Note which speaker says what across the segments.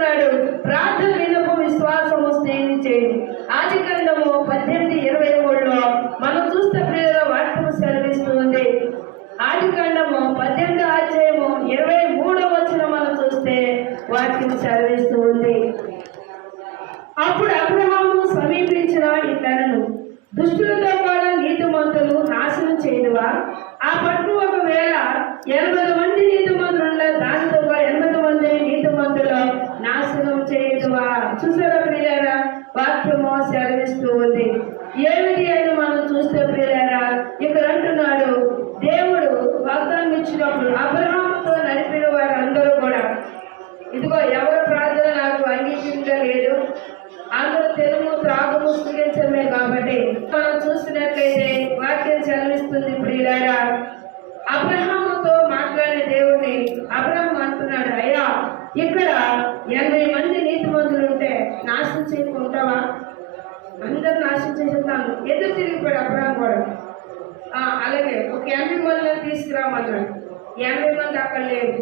Speaker 1: చెప్తున్నాడు ప్రార్థన వినపు విశ్వాసము స్నేహి చేయండి ఆది గ్రంథము పద్దెనిమిది ఇరవై మూడులో మనం చూస్తే ప్రియుల వాక్యము సెలవిస్తుంది. ఆది కాండము పద్దెనిమిది అధ్యాయము ఇరవై మూడో వచ్చిన మనం చూస్తే వాక్యం సెలవిస్తూ ఉంది అప్పుడు అబ్రహాము సమీపించిన ఇతరులు దుష్టులతో కూడా నీతిమంతులు నాశనం చేయదువా ఆ పట్టు ఒకవేళ ఎనభై మంది నీతిమంతుల దానితో కూడా ఎనభై మంది నీతిమంతులు నాశనం చేయదువా చూసారా ప్రియారా వాక్యము సెలవిస్తూ ఉంది ఏమిటి అని మనం చూస్తే ప్రియులారా ఇక్కడ అంటున్నాడు దేవుడు వాగ్దానం ఇచ్చినప్పుడు అబ్రహాంతో నడిపిన వారందరూ కూడా ఇదిగో ఎవరి ప్రార్థన నాకు అంగీకరించలేదు అందరూ తెలుగు త్రాగుము స్వీకరించడమే కాబట్టి మనం చూసినట్లయితే వాక్యం చదివిస్తుంది ప్రియులారా. అబ్రహాముతో మాట్లాడే దేవుడిని అబ్రహం అంటున్నాడు అయ్యా ఇక్కడ ఎనభై మంది నీతిమంతులు ఉంటే నాశనం చేయకుంటావా? అందరు ఆశించేసేస్తాను ఎదురు తిరిగిపోయాడు అబ్రహం కూడా. అలాగే ఒక ఎనభై మందిని తీసుకురామన్నాడు. ఎనభై మంది అక్కడ లేదు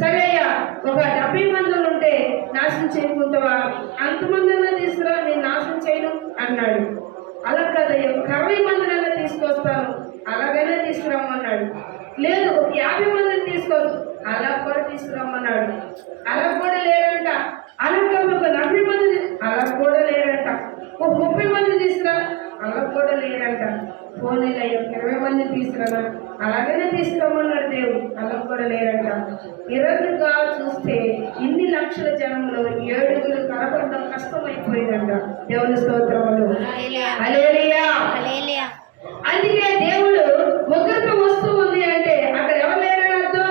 Speaker 1: సరే అయ్యా ఒక డెబ్బై మంది ఉంటే నాశనం చేయకుంటావా? అంతమందైనా తీసుకురా నేను నాశనం చేయను అన్నాడు. అలా కదయ్యా ఒక అరవై మందినైనా తీసుకొస్తాను. అలాగైనా తీసుకురమ్మన్నాడు. లేదు ఒక యాభై మందిని తీసుకోవచ్చు అలా కూడా తీసుకురమ్మన్నాడు. అలా కూడా లేదంట అలా కాదు ఒక నలభై మంది అలా కూడా లేరంట ఒక ముప్పై మంది తీసుకురా అలా కూడా లేరంట పోనీలయ్యా ఇరవై మంది తీసుకురా అలాగనే తీసుకురమ్మన్నాడు దేవుడు. అలా కూడా లేరంట. ఇరవైగా చూస్తే ఇన్ని లక్షల జనంలో ఏడుగురు కనపడడం కష్టమైపోయిందంట. దేవుని స్తోత్రములు. అందుకే దేవుడు ఉగ్రత వస్తూ ఉంది అంటే అక్కడ ఎవరు లేరని అర్థం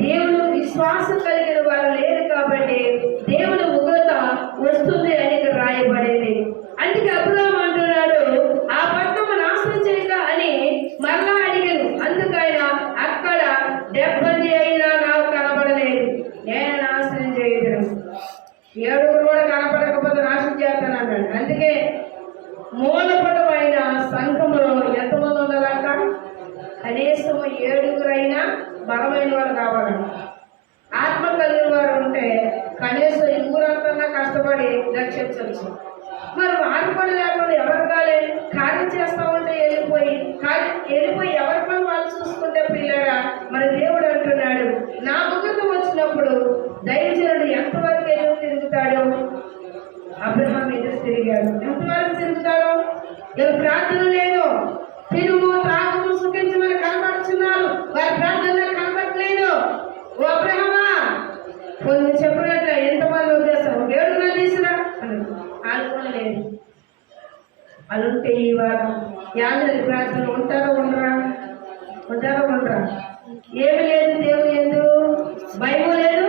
Speaker 1: దేవుడు విశ్వాసం కలిగిన వారు లేరు కాబట్టి దేవుడు ఉగ్రత వస్తుంది అని ఇక్కడ రాయబడింది అందుకే అబ్రహం అంటున్నాడు ఆ పట్టణం నాశనం చేయక అని మరలా అడిగాను అందుకైన అక్కడ డెబ్బది అయినా నాకు కనబడలేదు నేను నాశనం చేయదు ఏడుగురు కూడా కనపడకపోతే నాశనం చేస్తాను అన్నాడు అందుకే మూలపటమైన సంఘములో ఎంతమంది ఉండాలంట? కనీసం ఏడుగురైనా బలమైన వారు కావాలంట ఆత్మ కలిగిన వారు ఉంటే కనీసం ఈ ఊరంతా కష్టపడి రక్షించవచ్చు. మరి వారు లేకుండా ఎవరు కాలే? కార్యం చేస్తా ఉంటే వెళ్ళిపోయి కార్యం వెళ్ళిపోయి ఎవరి పని వాళ్ళు చూసుకుంటే పిల్లరా? మరి దేవుడు అంటున్నాడు నా ముఖం వచ్చినప్పుడు దైవజనుడు ఎంతవరకు ఎదురు తిరుగుతాడు అబ్రహాం ఎదురు తిరిగాడు ఎంతవరకు తిరుగుతాడు ఎవరు ప్రార్థన లేదు. తిరుము త్రాగుము సుఖించమని కనబడుతున్నారు వారి ప్రార్థన కనబడట్లేదు ఓ అబ్రహమా కొన్ని చెప్పినట్ల ఎంతమంది ఉద్దేశం ఏడుగురు తీసురా అన్నాడు. వాళ్ళు కూడా లేదు ఉంటే ఈ వారం యాదరి ప్రార్థన ఉంటారో ఉండరా? ఉంటారో ఉండరా? ఏమి లేదు దేవుడు ఎందు. భయం లేదు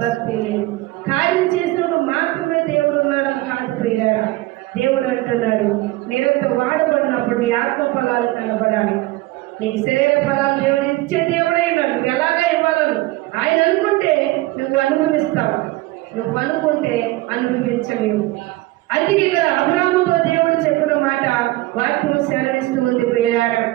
Speaker 1: భక్తి లేదు కార్యం చేసినప్పుడు మాత్రమే దేవుడు ఉన్నాడు కాదు ప్రియారా దేవుడు అంటున్నాడు మీరంతా వాడబడినప్పుడు నీ ఆత్మ ఫలాలు కనబడాలి నీకు శరీర ఫలాలు దేవుడు ఇచ్చే దేవుడై నువ్వు ఎలాగా ఇవ్వాలను. ఆయన అనుకుంటే నువ్వు అనుభవిస్తావు. నువ్వు అనుకుంటే అనుభవించలేవు. అందుకే ఇక్కడ అబ్రాహ్మతో దేవుడు చెప్పిన మాట వాక్యం సెలవిస్తూ ఉంది ప్రియారా